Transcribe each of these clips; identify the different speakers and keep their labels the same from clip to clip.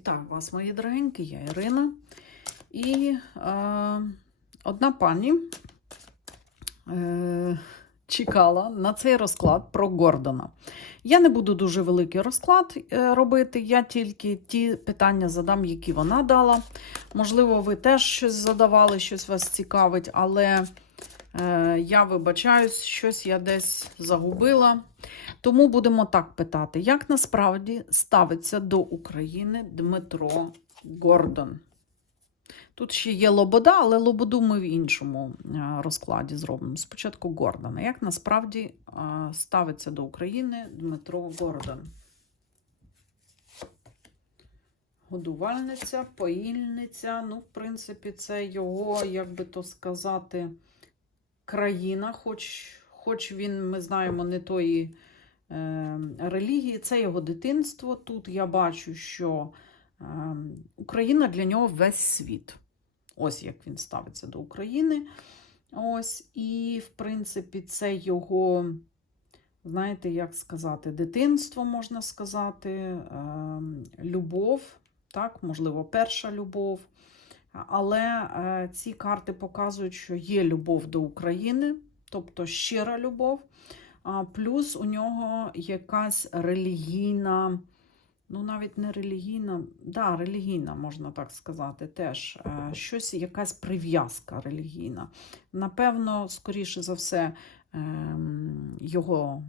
Speaker 1: Вітаю вас, мої дорогенькі, я Ірина. І е, одна пані е, чекала на цей розклад про Гордона. Я не буду дуже великий розклад е, робити, я тільки ті питання задам, які вона дала. Можливо, ви теж щось задавали, щось вас цікавить, але я вибачаюсь, щось я десь загубила. Тому будемо так питати: як насправді ставиться до України Дмитро Гордон? Тут ще є Лобода, але Лободу ми в іншому е, розкладі зробимо. Спочатку Гордона. Як насправді е, ставиться до України Дмитро Гордон? Годувальниця, поїльниця. Ну, в принципі, це його, як би то сказати, країна, хоч, хоч він, ми знаємо, не тої е, релігії, це його дитинство. Тут я бачу, що е, Україна для нього весь світ. Ось як він ставиться до України. Ось, і, в принципі, це його, знаєте, як сказати, дитинство, можна сказати, е, любов, так, можливо, перша любов. Але е, ці карти показують, що є любов до України, тобто щира любов. Плюс у нього якась релігійна, ну навіть не релігійна, да, релігійна, можна так сказати, теж е, щось, якась прив'язка релігійна. Напевно, скоріше за все, ем, його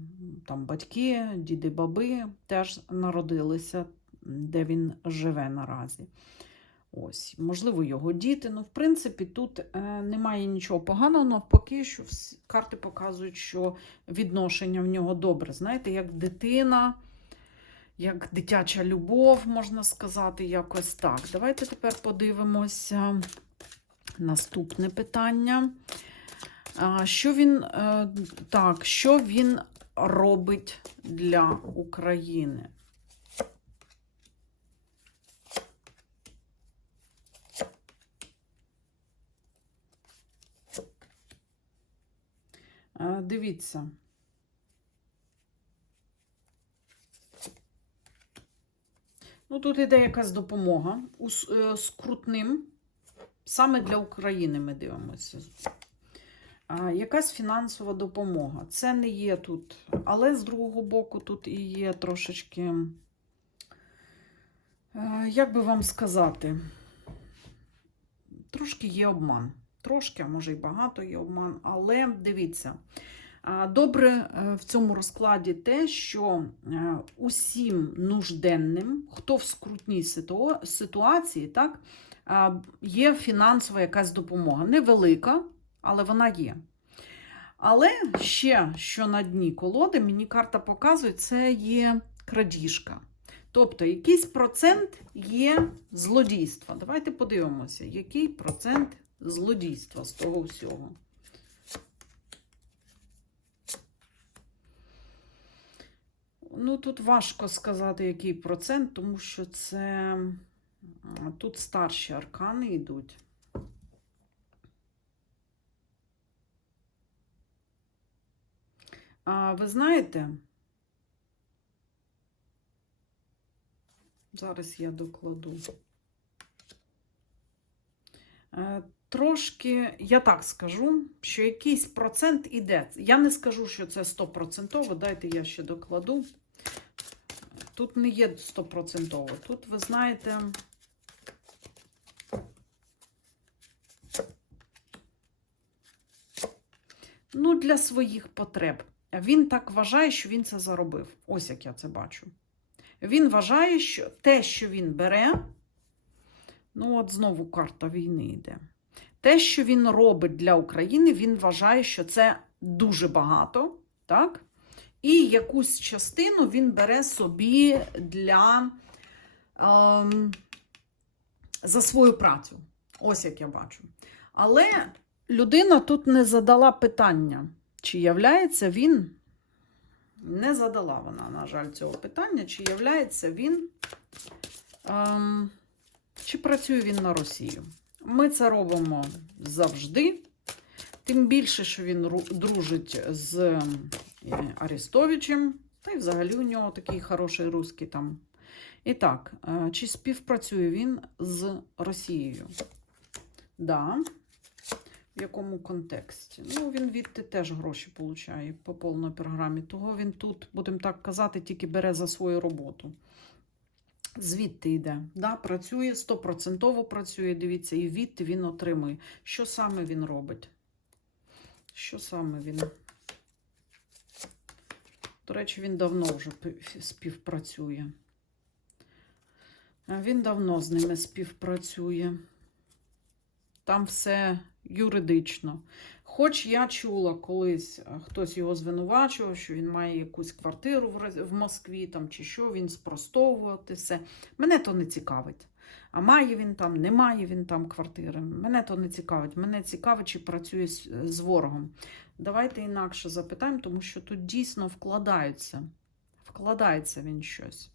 Speaker 1: там батьки, діди, баби теж народилися, де він живе наразі. Ось, можливо, його діти. Ну, в принципі, тут е, немає нічого поганого, навпаки, що всі карти показують, що відношення в нього добре. Знаєте, як дитина, як дитяча любов, можна сказати, якось так. Давайте тепер подивимося наступне питання. А, Що він, е, так, що він робить для України? Дивіться. Ну, тут іде якась допомога е, скрутним. Саме для України ми дивимося. Якась фінансова допомога. Це не є тут, але з другого боку, тут і є трошечки, е, як би вам сказати, трошки є обман. Трошки, а може й багато є обман, але дивіться. Добре е, в цьому розкладі те, що е, усім нужденним, хто в скрутній ситуації, так, є фінансова якась допомога. Невелика, але вона є. Але ще, що на дні колоди, мені карта показує, це є крадіжка. Тобто, якийсь процент є злодійства. Давайте подивимося, який процент злодійства з того всього. Ну, тут важко сказати, який процент, тому що це тут старші аркани йдуть. А ви знаєте, зараз я докладу. Трошки, я так скажу, що якийсь процент іде. Я не скажу, що це 100%, дайте я ще докладу. Тут не є 100%. Тут, ви знаєте, ну, для своїх потреб. Він так вважає, що він це заробив. Ось як я це бачу. Він вважає, що те, що він бере, ну, от знову карта війни йде. Те, що він робить для України, він вважає, що це дуже багато, так? І якусь частину він бере собі для ем, за свою працю. Ось як я бачу. Але людина тут не задала питання, чи являється він. Не задала вона, на жаль, цього питання, чи являється він, ем, чи працює він на Росію. Ми це робимо завжди. Тим більше, що він дружить з е, Арестовичем, та й взагалі у нього такий хороший русський там І так, е, чи співпрацює він з Росією? Да. В якому контексті? Ну, він відти теж гроші получає по повній програмі. Того він тут, будемо так казати, тільки бере за свою роботу. Звідти йде. Да, працює, стопроцентово працює, дивіться, і відти він отримує. Що саме він робить? Що саме він? До речі, він давно вже співпрацює. Він давно з ними співпрацює. Там все юридично. Хоч я чула колись, хтось його звинувачував, що він має якусь квартиру в, Москві там, чи що, він спростовувати все. Мене то не цікавить. А має він там, не має він там квартири. Мене то не цікавить. Мене цікавить, чи працює з, з ворогом. Давайте інакше запитаємо, тому що тут дійсно вкладаються. Вкладається він щось.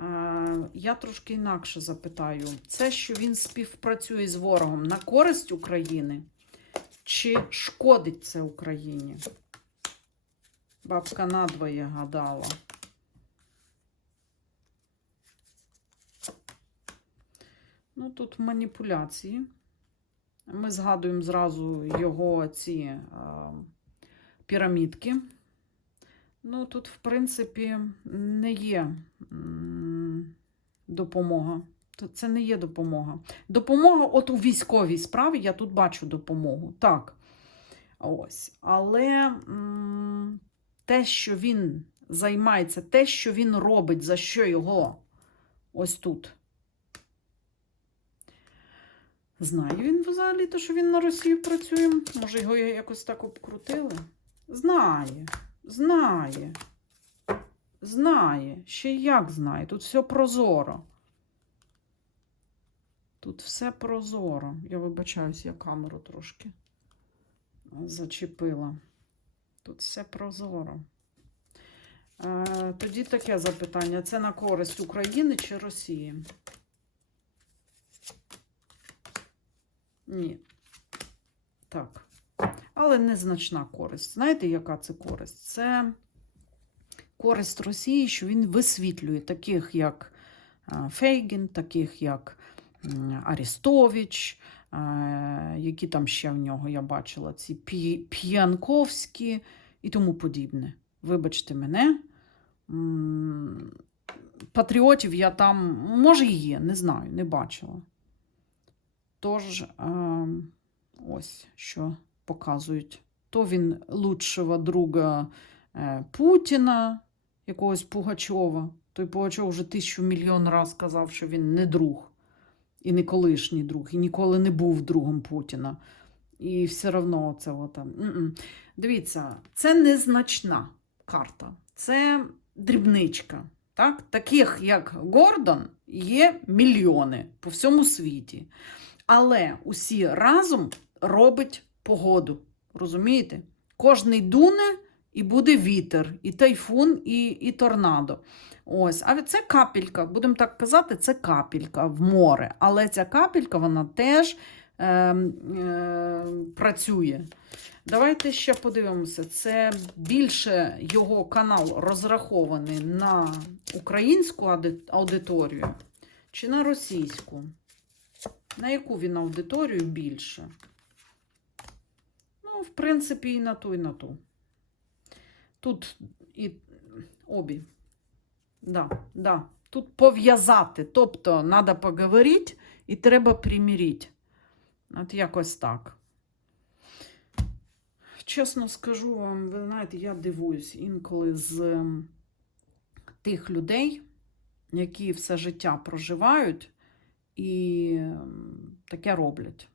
Speaker 1: Е, Я трошки інакше запитаю: це, що він співпрацює з ворогом на користь України, чи шкодить це Україні? Бабка надвоє гадала. Ну, тут маніпуляції. Ми згадуємо зразу його ці е, пірамідки. Ну, тут, в принципі, не є допомога. Це не є допомога. Допомога, от у військовій справі я тут бачу допомогу. Так. Ось. Але м, те, що він займається, те, що він робить, за що його ось тут. Знає він взагалі, то, що він на Росію працює. Може, його якось так обкрутили? Знає. Знає. Знає. Ще як знає. Тут все прозоро. Тут все прозоро. Я вибачаюсь, я камеру трошки зачепила. Тут все прозоро. Е, тоді таке запитання: це на користь України чи Росії? Ні. Так. Але незначна користь. Знаєте, яка це користь? Це користь Росії, що він висвітлює таких, як е, Фейгін, таких, як м, Арестович, е, які там ще в нього я бачила, ці П'янковські і тому подібне. Вибачте мене. Патріотів я там, може, і є, не знаю, не бачила. Тож, е, ось що показують. То він лучшого друга е, Путіна, якогось Пугачова. Той Пугачов вже тисячу мільйон раз казав, що він не друг, і не колишній друг, і ніколи не був другом Путіна. І все одно це от, м-м. Дивіться, це незначна карта, це дрібничка. Так? Таких, як Гордон, є мільйони по всьому світі. Але усі разом робить погоду. Розумієте? Кожний дуне і буде вітер, і тайфун, і, і торнадо. Ось, а це капелька, будемо так казати, це капелька в море. Але ця капелька вона теж е, е, працює. Давайте ще подивимося. Це більше його канал розрахований на українську аудиторію чи на російську. На яку він аудиторію більше? Ну, в принципі, і на ту, і на ту. Тут і обі. Да, да. Тут пов'язати. Тобто, треба поговорити і треба примирити. От якось так. Чесно скажу вам, ви знаєте, я дивуюсь інколи з ем, тих людей, які все життя проживають і ем, таке роблять.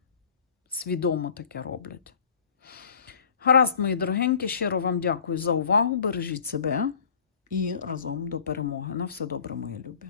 Speaker 1: Свідомо таке роблять. Гаразд, мої дорогенькі, щиро вам дякую за увагу. Бережіть себе і разом до перемоги. На все добре, мої любі.